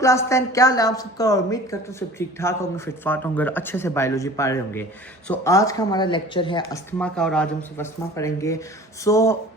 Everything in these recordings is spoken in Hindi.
क्लास 10 क्या हाल है आप सबका। उम्मीद करता हूँ सब ठीक ठाक होंगे, फिट फाट होंगे और अच्छे से बायोलॉजी पढ़ रहे होंगे। आज का हमारा लेक्चर है अस्थमा का और आज हम सिर्फ अस्थमा पढ़ेंगे।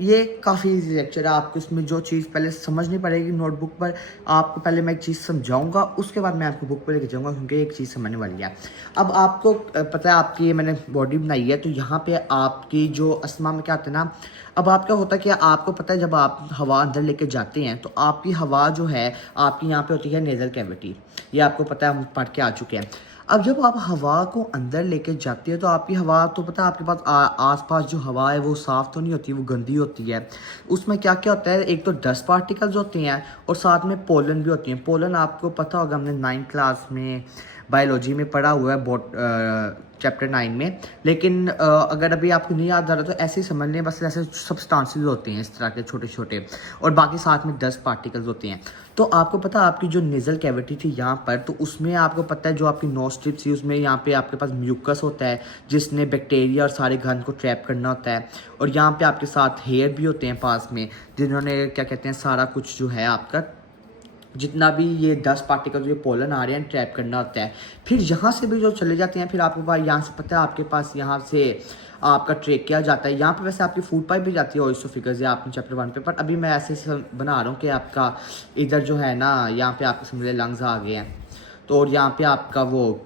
ये काफ़ी इजी लेक्चर है। आपको इसमें जो चीज़ पहले समझनी पड़ेगी नोटबुक पर, आपको पहले मैं एक चीज़ समझाऊंगा, उसके बाद मैं आपको बुक पर लेके जाऊँगा क्योंकि एक चीज़ समझने वाली है। अब आपको पता है आपकी ये मैंने बॉडी बनाई है, तो यहाँ पर आपकी जो अस्थमा में क्या होता है ना, अब आपका होता है कि आपको पता है जब आप हवा अंदर लेके जाते हैं तो आपकी हवा जो है आपकी यहाँ पे होती है नेज़ल कैविटी। ये आपको पता है, हम पढ़ के आ चुके हैं। अब जब आप हवा को अंदर लेके जाते हैं तो आपकी हवा तो पता है आपके पास आसपास जो हवा है वो साफ़ तो नहीं होती, वो गंदी होती है। उसमें क्या क्या होता है, एक तो डस्ट पार्टिकल्स होते हैं और साथ में पोलन भी होती हैं। पोलन आपको पता होगा, हमने 9th क्लास में बायोलॉजी में पढ़ा हुआ है चैप्टर 9 में। लेकिन अगर अभी आपको नहीं याद आ रहा तो ऐसे ही समझ लें, बस ऐसे सब्सटेंसेस होते हैं इस तरह के छोटे छोटे, और बाकी साथ में डस्ट पार्टिकल्स होते हैं। तो आपको पता है आपकी जो नेज़ल कैविटी थी यहाँ पर, तो उसमें आपको पता है जो आपकी नोज स्ट्रिप्स थी उसमें यहाँ पे आपके पास म्यूकस होता है जिसने बैक्टीरिया और सारे गंद को ट्रैप करना होता है। और यहाँ पे आपके साथ हेयर भी होते हैं पास में, जिन्होंने क्या कहते हैं सारा कुछ जो है आपका जितना भी ये डस्ट पार्टिकल जो पोलन आ रहे हैं ट्रैप करना होता है। फिर यहाँ से भी जो चले जाते हैं, फिर आपके पास यहाँ से पता है आपके पास यहाँ से आपका ट्रेकिया जाता है। यहाँ पे वैसे आपकी फूड पाइप भी जाती है ओइसोफिगस या आपने चैप्टर 1 पे, पर अभी मैं ऐसे बना रहा हूँ कि आपका इधर जो है ना, यहाँ पे आपके समझ लंग्स आ गए हैं, तो और यहाँ पे आपका वो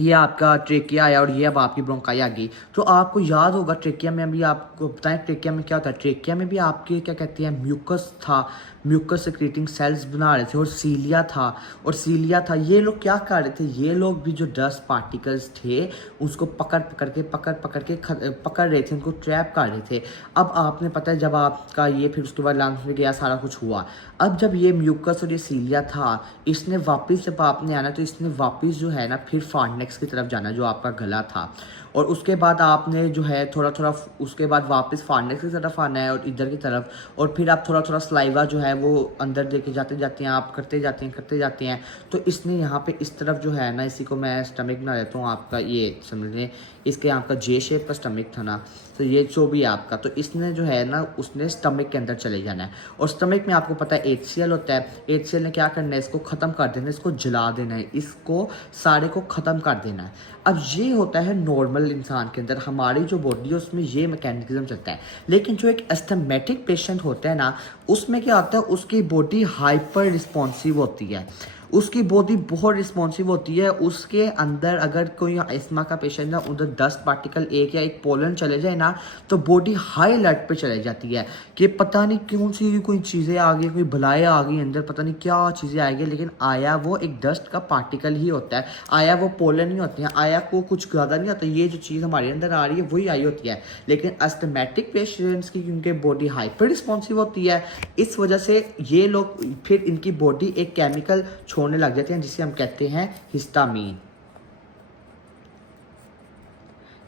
ये आपका ट्रेकिया आया और ये अब आपकी ब्रोंकाई आ गई। तो आपको याद होगा ट्रेकिया में अभी आपको बताएं ट्रेकिया में क्या होता है। ट्रेकिया में भी आपके क्या कहते हैं म्यूकस था, म्यूकस सिक्रीटिंग सेल्स बना रहे थे, और सीलिया था, और सीलिया था। ये लोग क्या कर रहे थे, ये लोग भी जो डस्ट पार्टिकल्स थे उसको पकड़ रहे थे, उनको ट्रैप कर रहे थे। अब आपने पता है जब आपका ये फिर उसके बाद लंग्स में गया सारा कुछ हुआ। अब जब ये म्यूकस और ये सीलिया था, इसने वापस जब आपने आना तो इसने वापस जो है ना फिर फार्नेक्स की तरफ जाना जो आपका गला था, और उसके बाद आपने जो है थोड़ा थोड़ा उसके बाद वापस फार्नेक्स की तरफ आना है और इधर की तरफ, और फिर आप थोड़ा थोड़ा स्लाइवा जो है वो अंदर देके जाते जाते हैं, आप करते जाते हैं। तो इसने यहाँ पे इस तरफ जो है ना, इसी को मैं स्टमक बना देता हूँ आपका, ये समझ लें इसके आपका जे शेप का स्टमक था ना, तो ये जो भी है आपका, तो इसने जो है ना उसने स्टमक के अंदर चले जाना है। और स्टमक में आपको पता है HCl होता है। HCl ने क्या करना है, इसको ख़त्म कर देना है, इसको जला देना है, इसको सारे को ख़त्म कर देना है। अब ये होता है नॉर्मल इंसान के अंदर, हमारी जो बॉडी है उसमें ये मैकेनिज्म चलता है। लेकिन जो एक एस्थमेटिक पेशेंट होता है ना, उसमें क्या होता है, उसकी बॉडी हाइपर रिस्पॉन्सिव होती है, उसकी बॉडी बहुत रिस्पॉन्सिव होती है। उसके अंदर अगर कोई अस्थमा का पेशेंट ना, उधर 10 पार्टिकल एक या एक पोलन चले जाए ना, तो बॉडी हाई अलर्ट पे चले जाती है कि पता नहीं कौन सी कोई चीज़ें आ गई, कोई बलाएँ आ गई अंदर, पता नहीं क्या चीज़ें आएगी, लेकिन आया वो एक डस्ट का पार्टिकल ही होता है, आया वो पोलन ही होते हैं, आया को कुछ ज़्यादा नहीं आता। ये जो चीज़ हमारे अंदर आ रही है वही आई होती है। लेकिन अस्थमेटिक पेशेंट्स की क्योंकि बॉडी हाइपर रिस्पॉन्सिव होती है, इस वजह से ये लोग फिर इनकी बॉडी एक केमिकल छोड़ने लग जाते हैं जिसे हम कहते हैं हिस्टामीन।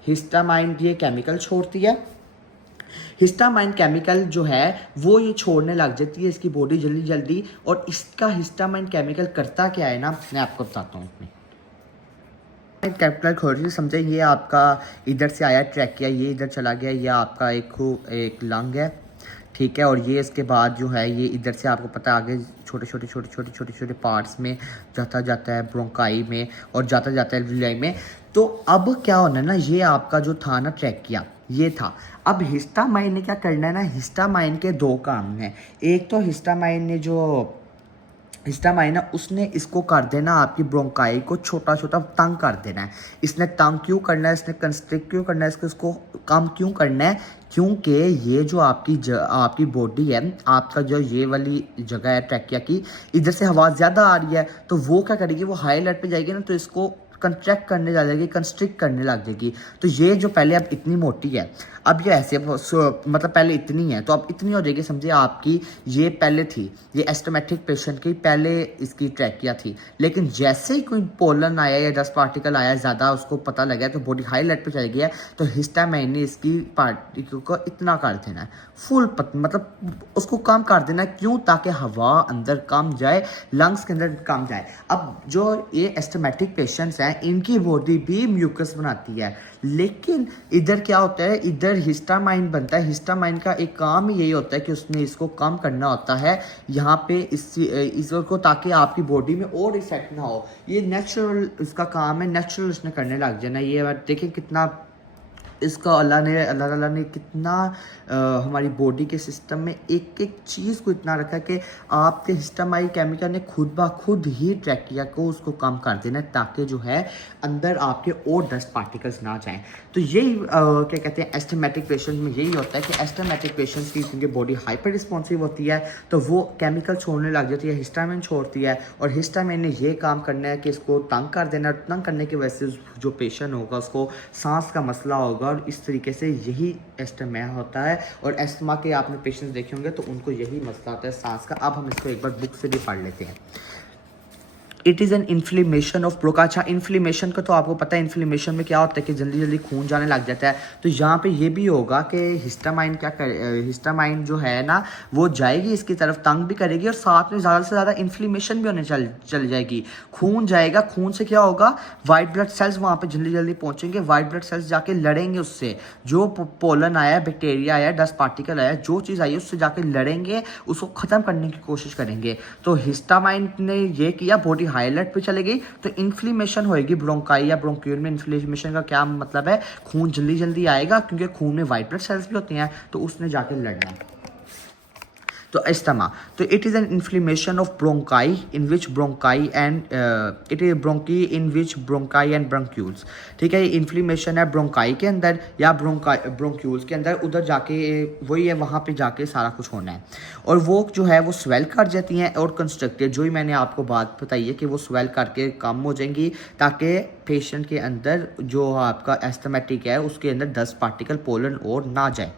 हिस्टामाइन ये केमिकल छोड़ती है। हिस्टामाइन केमिकल जो है वो ये छोड़ने लग जाती है इसकी बॉडी जल्दी जल्दी। और इसका हिस्टामाइन केमिकल करता क्या है ना, मैं आपको बताता हूँ। कैपिटल खोल समझे, ये आपका इधर से आया ट्रैकिया, ये इधर चला गया, ये आपका एक लंग है, ठीक है। और ये इसके बाद जो है ये इधर से आपको पता है आगे छोटे पार्ट्स में जाता है ब्रोंकाई में, और जाता है एल्वियोलाई में। तो अब क्या होना है ना, ये आपका जो था ना ट्रैकिया ये था। अब हिस्टामाइन ने क्या करना है ना, हिस्टामाइन के 2 काम हैं। एक तो हिस्टामाइन उसने इसको कर देना, आपकी ब्रोंकाई को छोटा छोटा तंग कर देना है। इसने तंग क्यों करना है, इसने कंस्ट्रिक्ट क्यों करना है, इसको कम क्यों करना है, क्योंकि ये जो आपकी बॉडी है, आपका जो ये वाली जगह है ट्रैकिया की, इधर से हवा ज़्यादा आ रही है, तो वो क्या करेगी, वो हाई अलर्ट पे जाएगी ना, तो इसको कंट्रैक्ट करने लग जाएगी, कंस्ट्रिक्ट करने लग जाएगी। तो ये जो पहले अब इतनी मोटी है, अब ये ऐसे मतलब पहले इतनी है, तो अब इतनी हो जाएगी। समझिए आपकी ये पहले थी, ये एस्टमेटिक पेशेंट की पहले इसकी ट्रैकिया थी, लेकिन जैसे ही कोई पोलन आया या 10 पार्टिकल आया ज़्यादा, उसको पता लगा तो बॉडी हाई लेट पे चली गया, तो हिस्टामाइन ने इसकी पार्टिकल को इतना कर देना है, फुल मतलब उसको कम कर देना है। क्यों, ताकि हवा अंदर कम जाए, लंग्स के अंदर कम जाए। अब जो ये एस्टमेटिक पेशेंट्स हैं है, इनकी बॉडी भी म्यूकस बनाती है, लेकिन इधर क्या होता है, इधर हिस्टामाइन बनता है। हिस्टामाइन का एक काम यही होता है कि उसने इसको कम करना होता है यहाँ पे इसको, ताकि आपकी बॉडी में और इफेक्ट ना हो। ये नेचुरल इसका काम है, नेचुरल उसने करने लग जाना। ये देखें कितना इसका अल्लाह ताला ने कितना हमारी बॉडी के सिस्टम में एक एक चीज़ को इतना रखा कि आपके हिस्टामाइन केमिकल ने खुद ब खुद ही ट्रैकिया को उसको कम कर देना है, ताकि जो है अंदर आपके और डस्ट पार्टिकल्स ना जाएं। तो यही क्या कहते हैं, एस्थमेटिक पेशेंट में यही होता है कि एस्थमेटिक पेशेंट्स की क्योंकि बॉडी हाइपर रिस्पॉन्सिव होती है, तो वो केमिकल छोड़ने लग जाती है, हिस्टामाइन छोड़ती है, और हिस्टामाइन ने ये काम करना है कि इसको तंग कर देना। तंग करने की वजह से जो पेशेंट होगा उसको सांस का मसला होगा, और इस तरीके से यही एस्टमा होता है। और एस्टमा के आपने पेशेंट्स देखे होंगे तो उनको यही मसला होता है सांस का। अब हम इसको एक बार बुक से भी पढ़ लेते हैं। It is an inflammation of ब्रोंका। अच्छा, इन्फ्लेमेशन का तो आपको पता है, इन्फ्लेमेशन में क्या होता है कि जल्दी जल्दी खून जाने लग जाता है। तो यहाँ पे ये भी होगा कि हिस्टामाइन क्या कर, हिस्टामाइन जो है ना वो जाएगी इसकी तरफ, तंग भी करेगी, और साथ में ज़्यादा से ज़्यादा इन्फ्लेमेशन भी होने चल जाएगी। खून जाएगा, खून से क्या होगा, वाइट ब्लड सेल्स वहाँ पे जल्दी जल्दी पहुँचेंगे। वाइट ब्लड सेल्स जाके लड़ेंगे उससे, जो पोलन आया, बैक्टीरिया आया, डस्ट पार्टिकल आया, जो चीज़ आई है उससे जाके लड़ेंगे, उसको ख़त्म करने की कोशिश करेंगे। तो हिस्टामाइन ने ये किया, बॉडी हाई अलर्ट पे चले गई, तो इन्फ्लेमेशन होएगी ब्रोंकाई या ब्रोंक्यूल में। इन्फ्लेमेशन का क्या मतलब है, खून जल्दी जल्दी आएगा, क्योंकि खून में वाइट ब्लड सेल्स भी होते हैं, तो उसने जाके लड़ना है। तो एस्थमा, तो it is an inflammation of bronchi in which bronchi and it is bronchi in which bronchi and bronchioles. ठीक है, ये इन्फ्लेमेशन है ब्रोंकाई के अंदर या ब्रोंक्यूल्स के अंदर, उधर जाके वही है, वहाँ पे जाके सारा कुछ होना है। और वो जो है वो स्वेल कर जाती हैं और कंस्ट्रक्टेड, जो ही मैंने आपको बात बताई है कि वो स्वेल करके कम हो जाएंगी, ताकि पेशेंट के अंदर जो आपका एस्थमेटिक है उसके अंदर 10 पार्टिकल पोलन और ना जाए।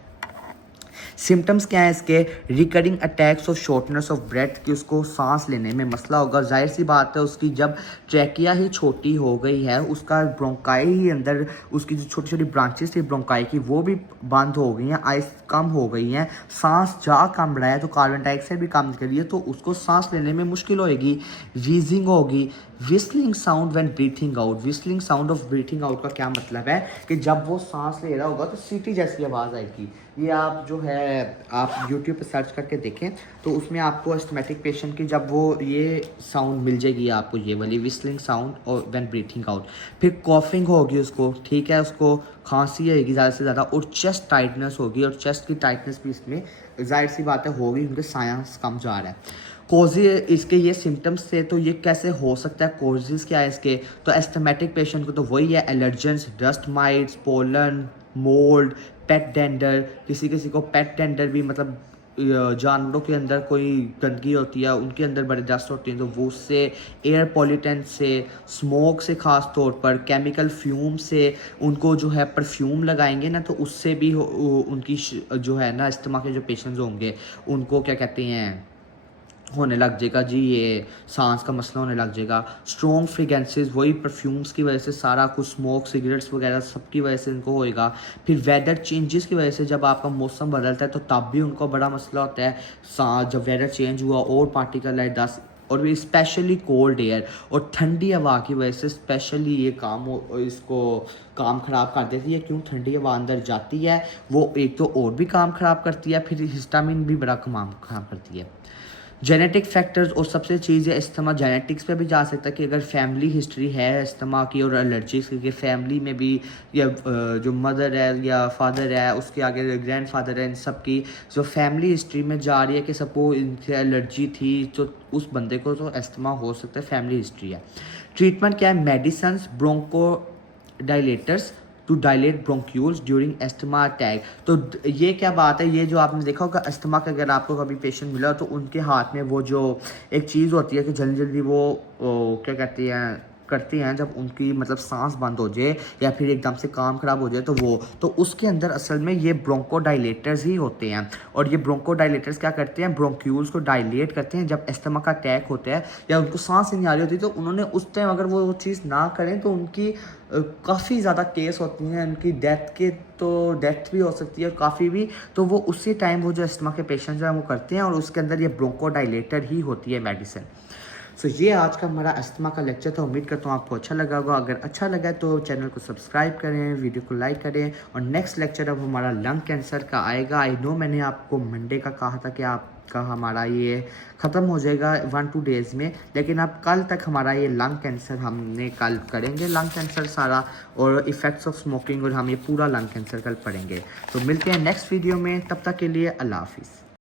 सिम्टम्स क्या है इसके, recurring attacks of shortness of breath, कि उसको सांस लेने में मसला होगा। जाहिर सी बात है, उसकी जब ट्रैकिया ही छोटी हो गई है, उसका ब्रोंकाई ही अंदर, उसकी जो छोटी छोटी ब्रांचेस थी ब्रोंकाई की वो भी बंद हो गई हैं, आइस कम हो गई हैं, सांस जा कम रहा है, तो कार्बन डाइऑक्साइड भी कम कर रही है, तो उसको सांस लेने में मुश्किल होएगी, वीजिंग होगी। Whistling sound when breathing out, whistling sound of breathing out का क्या मतलब है कि जब वो सांस ले रहा होगा तो सीटी जैसी आवाज़ आएगी। ये आप जो है आप YouTube पे सर्च करके देखें तो उसमें आपको एस्थमेटिक पेशेंट की जब वो ये साउंड मिल जाएगी आपको, ये वाली विस्लिंग साउंड और व्हेन ब्रीथिंग आउट। फिर कॉफिंग होगी उसको, ठीक है, उसको खांसी आएगी ज़्यादा से ज़्यादा, और चेस्ट टाइटनेस होगी, और चेस्ट की टाइटनेस भी इसमें जाहिर सी बात है होगी क्योंकि सांस कम जा रहा है। कोजेज इसके ये सिम्टम्स थे, तो ये कैसे हो सकता है, कोजेज क्या है इसके, तो एस्थमेटिक पेशेंट को तो वही है, allergens, dust mites, pollen, mould, pet dander. किसी किसी को पेट डेंडर भी मतलब जानवरों के अंदर कोई गंदगी होती है, उनके अंदर बड़े डस्ट होती हैं, तो वो उससे, एयर पॉल्यूटेंट से, स्मोक से, ख़ास तौर पर केमिकल फ्यूम से, उनको जो है परफ्यूम लगाएंगे ना तो उससे भी उनकी जो है ना अस्थमा के जो पेशेंट्स होंगे उनको क्या कहते हैं होने लग जाएगा जी, ये सांस का मसला होने लग जाएगा। स्ट्रॉन्ग फ्रेगरेंसेस, वही परफ्यूम्स की वजह से सारा कुछ, स्मोक, सिगरेट्स वगैरह सबकी वजह से इनको होएगा। फिर वेदर चेंजेस की वजह से जब आपका मौसम बदलता है तो तब भी उनको बड़ा मसला होता है। जब वेदर चेंज हुआ और पार्टिकल आए 10, और भी स्पेशली कोल्ड एयर और ठंडी हवा की वजह से स्पेशली ये इसको काम ख़राब कर देती है। क्यों, ठंडी हवा अंदर जाती है, वो एक तो और भी काम ख़राब करती है, फिर हिस्टामिन भी बड़ा काम ख़राब करती है। जेनेटिक फैक्टर्स, और सबसे चीज़ है अस्थमा जेनेटिक्स पे भी जा सकता है कि अगर फैमिली हिस्ट्री है अस्थमा की और एलर्जीज की, फैमिली में भी या जो मदर है या फादर है उसके आगे ग्रैंड फादर है, इन सब की जो फैमिली हिस्ट्री में जा रही है कि सबको इनसे एलर्जी थी, तो उस बंदे को तो अस्थमा हो सकता है, फैमिली हिस्ट्री है। ट्रीटमेंट क्या है, medicine, bronchodilators to dilate bronchioles during asthma attack. तो ये क्या बात है, ये जो आपने देखा होगा अस्थमा का अगर आपको कभी पेशेंट मिला तो उनके हाथ में वो जो एक चीज़ होती है कि जल्दी जल्दी वो क्या कहते हैं करती हैं, जब उनकी मतलब सांस बंद हो जाए या फिर एकदम से काम खराब हो जाए तो उसके अंदर असल में ये ब्रोंकोडाइलेटर्स ही होते हैं। और ये ब्रोंकोडाइलेटर्स क्या करते हैं, ब्रोंक्यूल्स को डायलेट करते हैं जब एस्थमा का अटैक होता है या उनको सांस नहीं आ रही होती, तो उन्होंने उस टाइम अगर वो चीज़ ना करें तो उनकी काफ़ी ज़्यादा केस होती हैं, उनकी डेथ भी हो सकती है काफ़ी भी, तो वो उसी टाइम वो जो एस्थमा के पेशेंट हैं वो करते हैं और उसके अंदर ये ब्रोंकोडाइलेटर ही होती है मेडिसिन। सो ये आज का हमारा अस्थमा का लेक्चर था। उम्मीद करता हूँ आपको अच्छा लगा होगा। अगर अच्छा लगा तो चैनल को सब्सक्राइब करें, वीडियो को लाइक करें। और नेक्स्ट लेक्चर अब हमारा लंग कैंसर का आएगा। आई नो मैंने आपको मंडे का कहा था कि आपका हमारा ये ख़त्म हो जाएगा 1-2 डेज़ में, लेकिन अब कल तक हमारा ये लंग कैंसर हमने कल करेंगे, लंग कैंसर सारा और इफ़ेक्ट्स ऑफ स्मोकिंग, और हम ये पूरा लंग कैंसर कल पढ़ेंगे। तो मिलते हैं नेक्स्ट वीडियो में, तब तक के लिए अल्लाह हाफिज़।